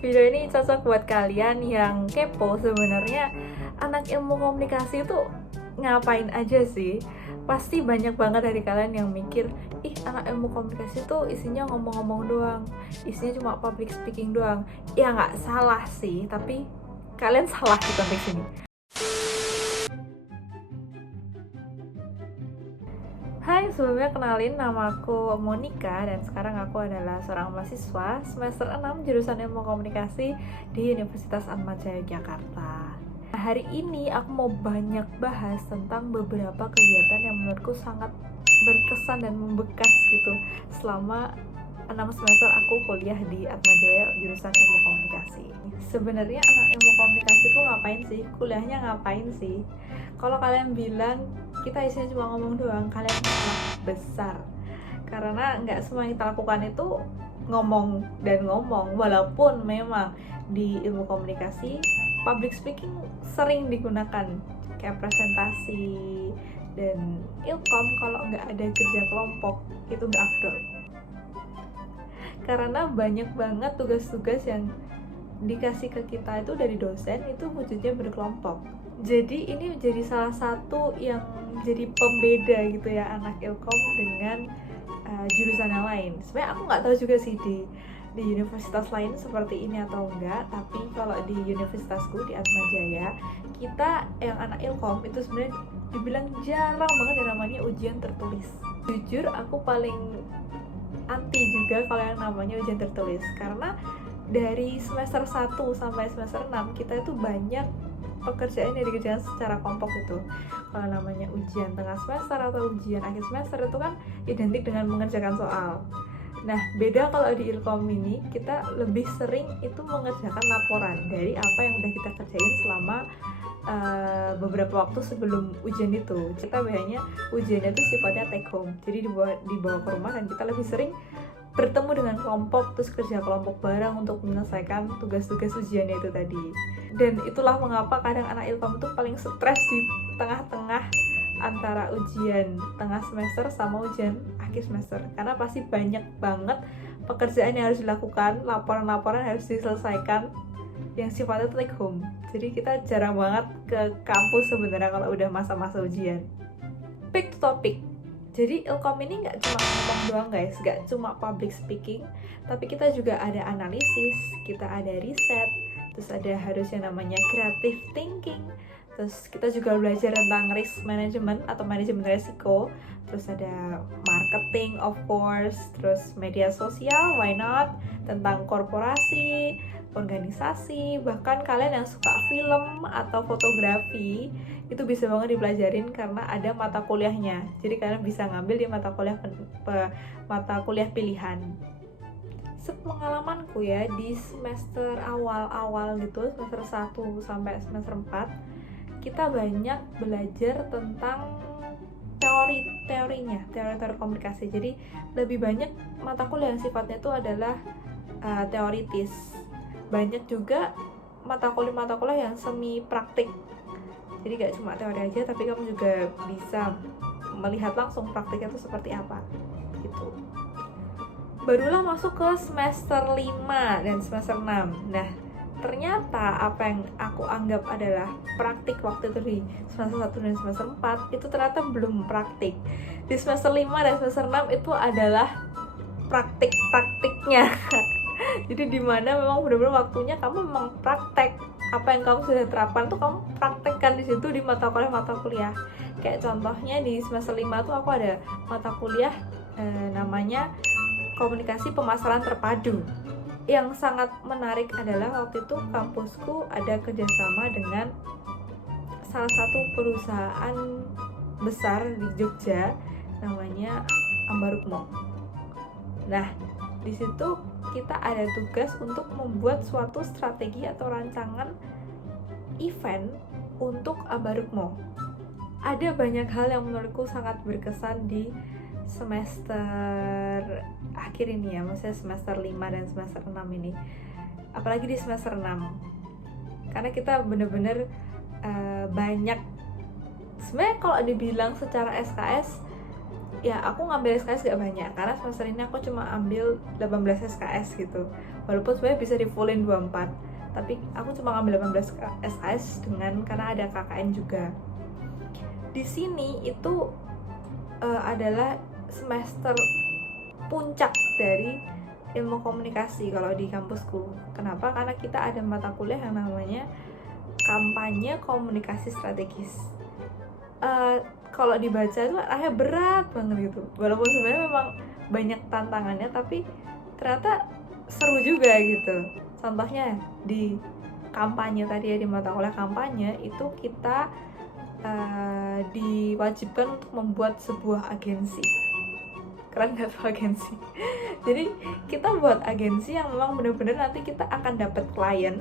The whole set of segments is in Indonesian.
Video ini cocok buat kalian yang kepo sebenarnya anak ilmu komunikasi itu ngapain aja sih? Pasti banyak banget dari kalian yang mikir, ih anak ilmu komunikasi tuh isinya ngomong-ngomong doang, isinya cuma public speaking doang. Ya nggak salah sih, tapi kalian salah di konteks ini. Hai, sebelumnya kenalin, nama aku Monica dan sekarang aku adalah seorang mahasiswa semester 6 jurusan Ilmu Komunikasi di Universitas Atmajaya Jakarta. Nah, hari ini aku mau banyak bahas tentang beberapa kegiatan yang menurutku sangat berkesan dan membekas gitu selama 6 semester aku kuliah di Atmajaya jurusan Ilmu Komunikasi. Sebenarnya anak Ilmu Komunikasi itu ngapain sih? Kuliahnya ngapain sih? Kalau kalian bilang kita isinya cuma ngomong doang, kalian salah besar. Karena nggak semua yang kita lakukan itu ngomong dan ngomong. Walaupun memang di ilmu komunikasi public speaking sering digunakan kayak presentasi dan ilkom. Kalau nggak ada kerja kelompok itu nggak afdol, karena banyak banget tugas-tugas yang dikasih ke kita itu dari dosen itu wujudnya berkelompok. Jadi ini menjadi salah satu yang jadi pembeda gitu ya anak ilkom dengan jurusan yang lain. Sebenarnya aku nggak tahu juga sih di universitas lain seperti ini atau enggak, tapi kalau di universitasku di Atmajaya, kita yang anak ilkom itu sebenarnya dibilang jarang banget yang namanya ujian tertulis. Jujur aku paling anti juga kalau yang namanya ujian tertulis, karena dari semester 1 sampai semester 6 kita itu banyak pekerjaan yang dikerjakan secara kelompok gitu. Kalau namanya ujian tengah semester atau ujian akhir semester itu kan identik dengan mengerjakan soal. Nah, beda kalau di Ilkom ini kita lebih sering itu mengerjakan laporan dari apa yang udah kita kerjain selama beberapa waktu sebelum ujian itu. Kita biasanya ujiannya itu sifatnya take home, jadi dibawa ke rumah dan kita lebih sering bertemu dengan kelompok, terus kerja kelompok bareng untuk menyelesaikan tugas-tugas ujiannya itu tadi. Dan itulah mengapa kadang anak ilkom itu paling stres di tengah-tengah antara ujian tengah semester sama ujian akhir semester, karena pasti banyak banget pekerjaan yang harus dilakukan, laporan-laporan harus diselesaikan yang sifatnya take home. Jadi kita jarang banget ke kampus sebenarnya kalau udah masa-masa ujian. Back to topic. Jadi ilkom ini nggak cuma ngomong doang guys, nggak cuma public speaking, tapi kita juga ada analisis, kita ada riset, terus ada harus yang namanya creative thinking, terus kita juga belajar tentang risk management atau manajemen resiko, terus ada marketing of course, terus media sosial, why not, tentang korporasi, organisasi, bahkan kalian yang suka film atau fotografi itu bisa banget dipelajarin karena ada mata kuliahnya. Jadi kalian bisa ngambil di mata kuliah pilihan. Sepengalamanku ya di semester awal-awal gitu, semester 1 sampai semester 4, kita banyak belajar tentang teori komunikasi. Jadi lebih banyak mata kuliah yang sifatnya itu adalah teoritis. Banyak juga mata kuliah yang semi praktik. Jadi gak cuma teori aja, tapi kamu juga bisa melihat langsung praktiknya itu seperti apa gitu. Barulah masuk ke semester 5 dan semester 6. Nah, ternyata apa yang aku anggap adalah praktik waktu itu di semester 1 dan semester 4 itu ternyata belum praktik. Di semester 5 dan semester 6 itu adalah praktiknya. Jadi dimana memang benar-benar waktunya kamu memang praktek apa yang kamu sudah terapkan tuh kamu praktekkan di situ di mata kuliah. Kayak contohnya di semester 5 tuh aku ada mata kuliah namanya komunikasi pemasaran terpadu. Yang sangat menarik adalah waktu itu kampusku ada kerjasama dengan salah satu perusahaan besar di Jogja namanya Ambarukmo. Nah, di situ kita ada tugas untuk membuat suatu strategi atau rancangan event untuk Ambarukmo. Ada banyak hal yang menurutku sangat berkesan di semester akhir ini ya, maksudnya semester 5 dan semester 6 ini. Apalagi di semester 6. Karena kita bener-bener banyak. Sebenarnya kalau dibilang secara SKS ya aku ngambil SKS gak banyak karena semester ini aku cuma ambil 18 SKS gitu, walaupun sebenarnya bisa di fullin 24, tapi aku cuma ngambil 18 SKS karena ada KKN juga. Di sini itu adalah semester puncak dari ilmu komunikasi kalau di kampusku. Kenapa? Karena kita ada mata kuliah yang namanya kampanye komunikasi strategis. Kalau dibaca itu arahnya berat banget gitu, walaupun sebenarnya memang banyak tantangannya, tapi ternyata seru juga gitu. Contohnya di kampanye tadi ya, di mata kuliah kampanye itu kita diwajibkan untuk membuat sebuah agensi. Keren gak tuh agensi? Jadi kita buat agensi yang memang benar-benar nanti kita akan dapat klien,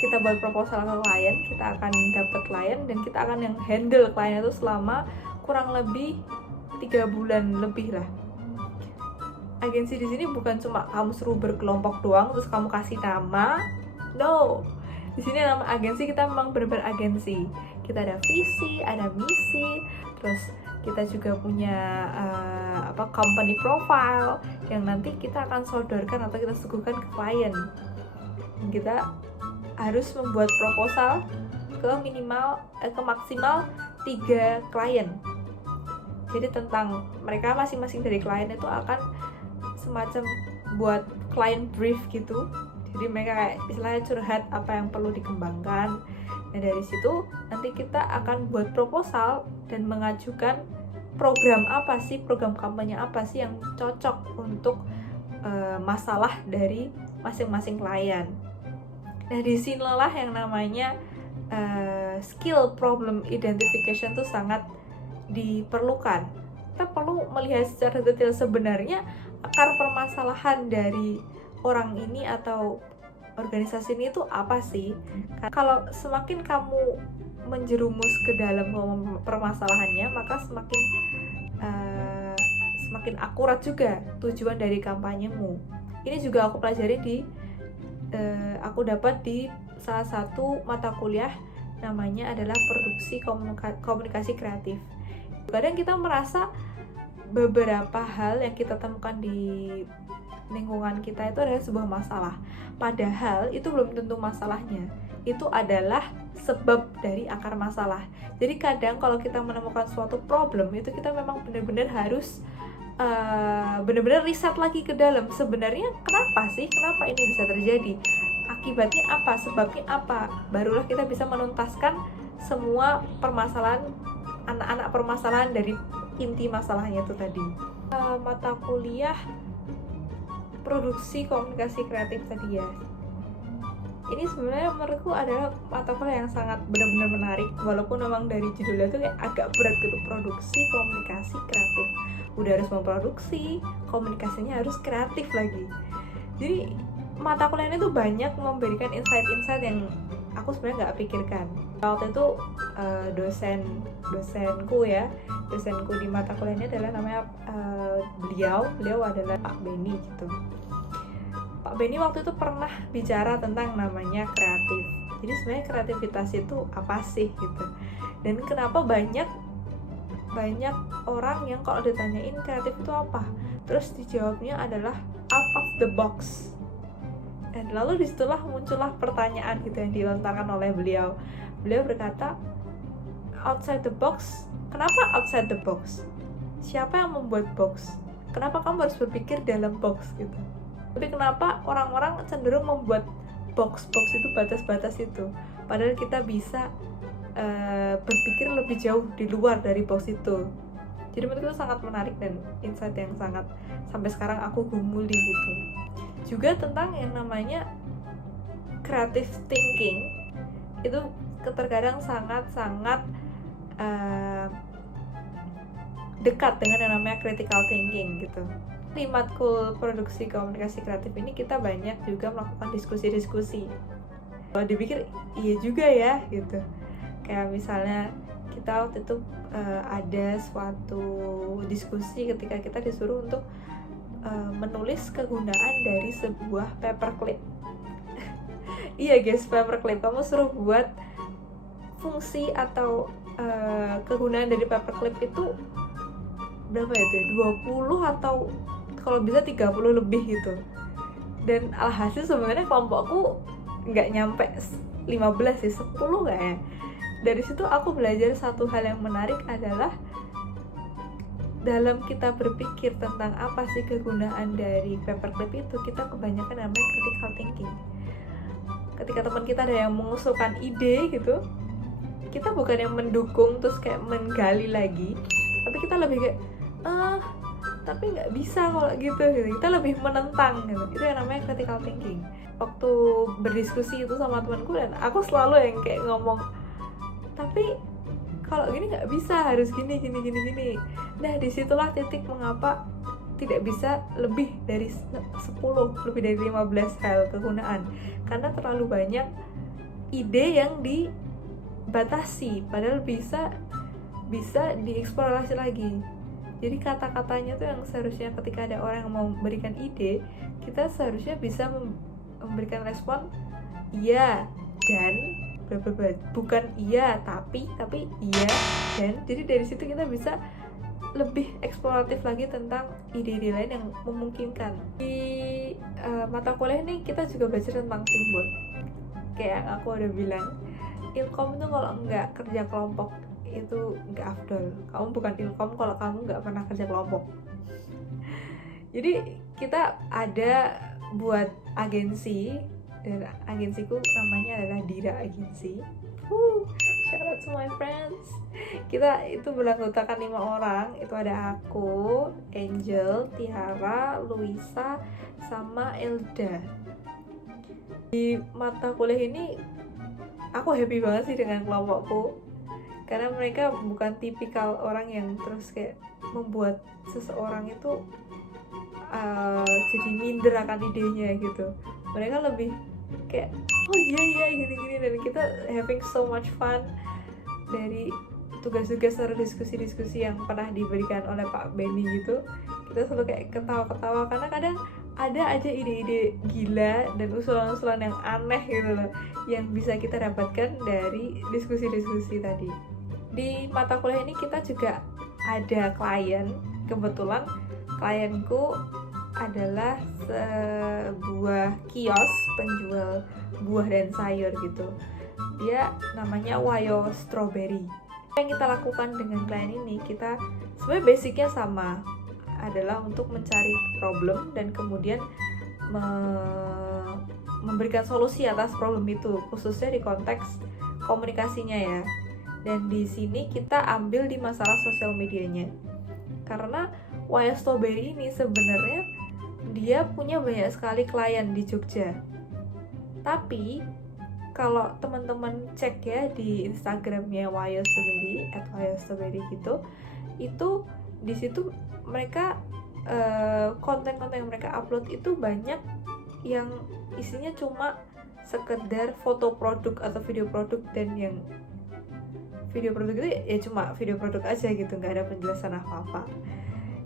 kita buat proposal ke klien, kita akan dapat klien dan kita akan yang handle klien itu selama kurang lebih 3 bulan lebih lah. Agensi di sini bukan cuma kamu suruh berkelompok doang terus kamu kasih nama, no. Di sini nama agensi kita memang benar-benar agensi. Kita ada visi, ada misi, terus kita juga punya company profile yang nanti kita akan sodorkan atau kita suguhkan ke klien. Kita harus membuat proposal ke maksimal 3 klien. Jadi tentang mereka masing-masing dari klien itu akan semacam buat client brief gitu. Jadi mereka kayak istilahnya curhat apa yang perlu dikembangkan. Nah dari situ nanti kita akan buat proposal dan mengajukan program kampanye apa sih yang cocok untuk masalah dari masing-masing klien. Nah disinilah yang namanya skill problem identification tuh sangat diperlukan. Kita perlu melihat secara detail sebenarnya akar permasalahan dari orang ini atau organisasi ini tuh apa sih. Kalau semakin kamu menjerumus ke dalam permasalahannya, maka semakin akurat juga tujuan dari kampanyemu. Ini juga aku pelajari aku dapat di salah satu mata kuliah namanya adalah produksi komunikasi kreatif. Kadang kita merasa beberapa hal yang kita temukan di lingkungan kita itu adalah sebuah masalah, padahal itu belum tentu masalahnya, itu adalah sebab dari akar masalah. Jadi kadang kalau kita menemukan suatu problem itu kita memang benar-benar harus benar-benar riset lagi ke dalam, sebenarnya kenapa ini bisa terjadi, akibatnya apa, sebabnya apa, barulah kita bisa menuntaskan semua permasalahan, anak-anak permasalahan dari inti masalahnya itu tadi. Mata kuliah produksi komunikasi kreatif tadi ya, ini sebenarnya menurutku adalah mata kuliah yang sangat benar-benar menarik, walaupun memang dari judulnya tuh kayak agak berat gitu, produksi komunikasi kreatif. Udah harus memproduksi, komunikasinya harus kreatif lagi. Jadi mata kuliah ini tuh banyak memberikan insight-insight yang aku sebenarnya nggak pikirkan. Waktu itu dosenku di mata kuliah ini adalah namanya beliau adalah Pak Beni gitu. Pak Beni waktu itu pernah bicara tentang namanya kreatif. Jadi sebenarnya kreativitas itu apa sih gitu. Dan kenapa banyak orang yang kalau ditanyain kreatif itu apa, terus dijawabnya adalah out of the box. Dan lalu disitulah muncullah pertanyaan gitu yang dilontarkan oleh beliau. Beliau berkata, outside the box. Kenapa outside the box? Siapa yang membuat box? Kenapa kamu harus berpikir dalam box gitu? Tapi kenapa orang-orang cenderung membuat box-box itu, batas-batas itu? Padahal kita bisa berpikir lebih jauh di luar dari box itu. Jadi menurutku itu sangat menarik dan insight yang sangat sampai sekarang aku gumuli gitu. Juga tentang yang namanya creative thinking, itu terkadang sangat-sangat dekat dengan yang namanya critical thinking gitu. Di matkul produksi komunikasi kreatif ini kita banyak juga melakukan diskusi-diskusi. Kalau dipikir iya juga ya gitu. Kayak misalnya kita waktu itu ada suatu diskusi ketika kita disuruh untuk menulis kegunaan dari sebuah paperclip. Iya guys, paperclip. Kamu suruh buat fungsi atau kegunaan dari paperclip itu berapa ya tuh, 20 atau kalau bisa 30 lebih gitu. Dan alhasil sebenarnya kelompokku nggak nyampe 15 sih, 10 kayak. Dari situ aku belajar satu hal yang menarik adalah dalam kita berpikir tentang apa sih kegunaan dari paperclip itu, kita kebanyakan namanya critical thinking. Ketika teman kita ada yang mengusulkan ide gitu, kita bukan yang mendukung terus kayak menggali lagi, tapi kita lebih kayak tapi nggak bisa kalau gitu. Kita lebih menentang gitu. Itu yang namanya critical thinking. Waktu berdiskusi itu sama temanku, dan aku selalu yang kayak ngomong, tapi kalau gini nggak bisa, harus gini. Nah disitulah titik mengapa tidak bisa lebih dari 10, lebih dari 15 hal kegunaan, karena terlalu banyak ide yang dibatasi, padahal bisa dieksplorasi lagi. Jadi kata-katanya tuh yang seharusnya ketika ada orang yang mau memberikan ide, kita seharusnya bisa memberikan respon iya dan bukan iya tapi iya dan. Jadi dari situ kita bisa lebih eksploratif lagi tentang ide-ide lain yang memungkinkan. Di mata kuliah ini kita juga belajar tentang teamwork. Kayak yang aku udah bilang, ilkom itu kalau nggak kerja kelompok itu nggak afdol. Kamu bukan ilkom kalau kamu nggak pernah kerja kelompok. Jadi kita ada buat agensi, dan agensiku namanya adalah Dira Agensi. Shout out to my friends. Kita itu beranggotakan 5 orang. Itu ada aku, Angel, Tiara, Luisa, sama Elda. Di mata kuliah ini aku happy banget sih dengan kelompokku, karena mereka bukan tipikal orang yang terus kayak membuat seseorang itu jadi minder akan idenya gitu. Mereka lebih kayak iya gini, dan kita having so much fun dari tugas-tugas atau diskusi-diskusi yang pernah diberikan oleh Pak Benny gitu. Kita selalu kayak ketawa-ketawa karena kadang ada aja ide-ide gila dan usulan-usulan yang aneh gitu loh, yang bisa kita dapatkan dari diskusi-diskusi tadi. Di mata kuliah ini kita juga ada klien. Kebetulan klienku adalah sebuah kios penjual buah dan sayur gitu. Dia namanya Wayo Strawberry. Yang kita lakukan dengan klien ini, kita sebenarnya basicnya sama, adalah untuk mencari problem dan kemudian memberikan solusi atas problem itu, khususnya di konteks komunikasinya ya. Dan di sini kita ambil di masalah sosial medianya, karena Wayo Strawberry ini sebenarnya dia punya banyak sekali klien di Jogja. Tapi kalau teman-teman cek ya di Instagramnya Wayo Strawberry gitu, itu di situ mereka konten-konten yang mereka upload itu banyak yang isinya cuma sekedar foto produk atau video produk, dan yang video produk itu ya cuma video produk aja gitu, nggak ada penjelasan apa-apa.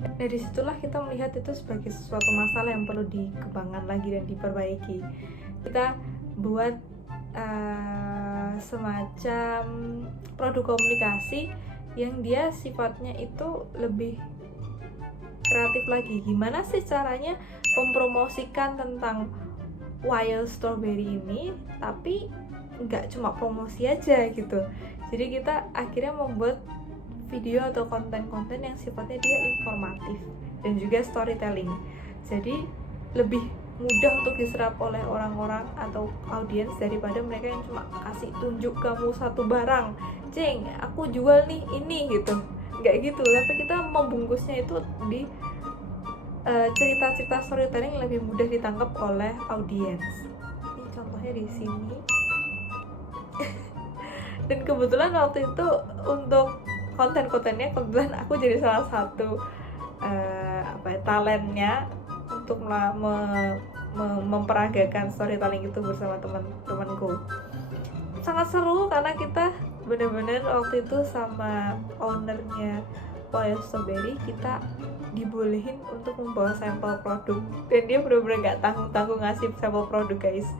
Nah disitulah kita melihat itu sebagai sesuatu masalah yang perlu dikembangkan lagi dan diperbaiki. Kita buat semacam produk komunikasi yang dia sifatnya itu lebih kreatif lagi. Gimana sih caranya mempromosikan tentang Wayo Strawberry ini, tapi nggak cuma promosi aja gitu. Jadi kita akhirnya membuat video atau konten-konten yang sifatnya dia informatif dan juga storytelling. Jadi lebih mudah untuk diserap oleh orang-orang atau audiens daripada mereka yang cuma kasih tunjuk kamu satu barang, ceng aku jual nih ini gitu. Nggak gitu, tapi kita membungkusnya itu di cerita-cerita storytelling yang lebih mudah ditangkap oleh audiens. Ini contohnya di sini. Dan kebetulan waktu itu untuk konten-kontennya, kebetulan aku jadi salah satu talentnya untuk memperagakan storytelling itu bersama teman-temanku. Sangat seru karena kita benar-benar waktu itu sama ownernya Wayo Strawberry, kita dibolehin untuk membawa sampel produk, dan dia benar-benar nggak tanggung-tanggung ngasih sampel produk guys.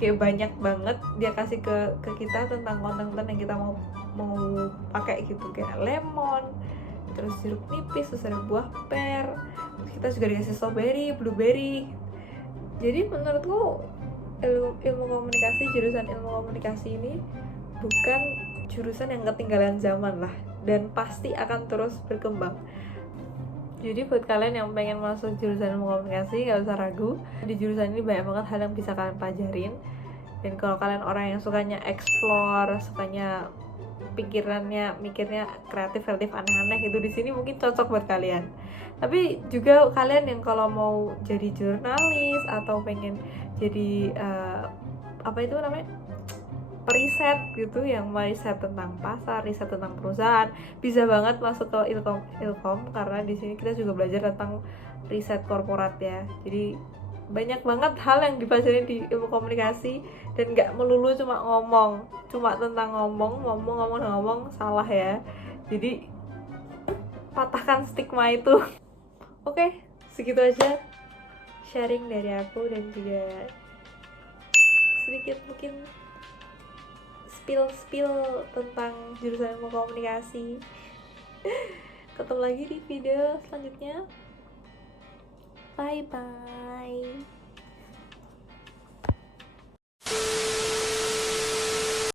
Kayak banyak banget dia kasih ke kita tentang konten-konten yang kita mau pakai gitu, kayak lemon, terus jeruk nipis, terus ada buah per, terus kita juga dikasih strawberry, blueberry. Jadi menurutku ilmu komunikasi, jurusan ilmu komunikasi ini bukan jurusan yang ketinggalan zaman lah, dan pasti akan terus berkembang. Jadi buat kalian yang pengen masuk jurusan ilmu komunikasi, gak usah ragu, di jurusan ini banyak banget hal yang bisa kalian pelajarin. Dan kalau kalian orang yang sukanya explore, sukanya mikirnya kreatif, aneh-aneh gitu, di sini mungkin cocok buat kalian. Tapi juga kalian yang kalau mau jadi jurnalis atau pengen jadi periset gitu, yang riset tentang pasar, riset tentang perusahaan, bisa banget masuk ke Ilkom karena di sini kita juga belajar tentang riset korporat ya. Jadi banyak banget hal yang dipelajari di ilmu komunikasi, dan nggak melulu cuma tentang ngomong salah ya. Jadi patahkan stigma itu. Oke, segitu aja sharing dari aku, dan juga sedikit mungkin spill tentang jurusan ilmu komunikasi. Ketemu lagi di video selanjutnya. Bye bye.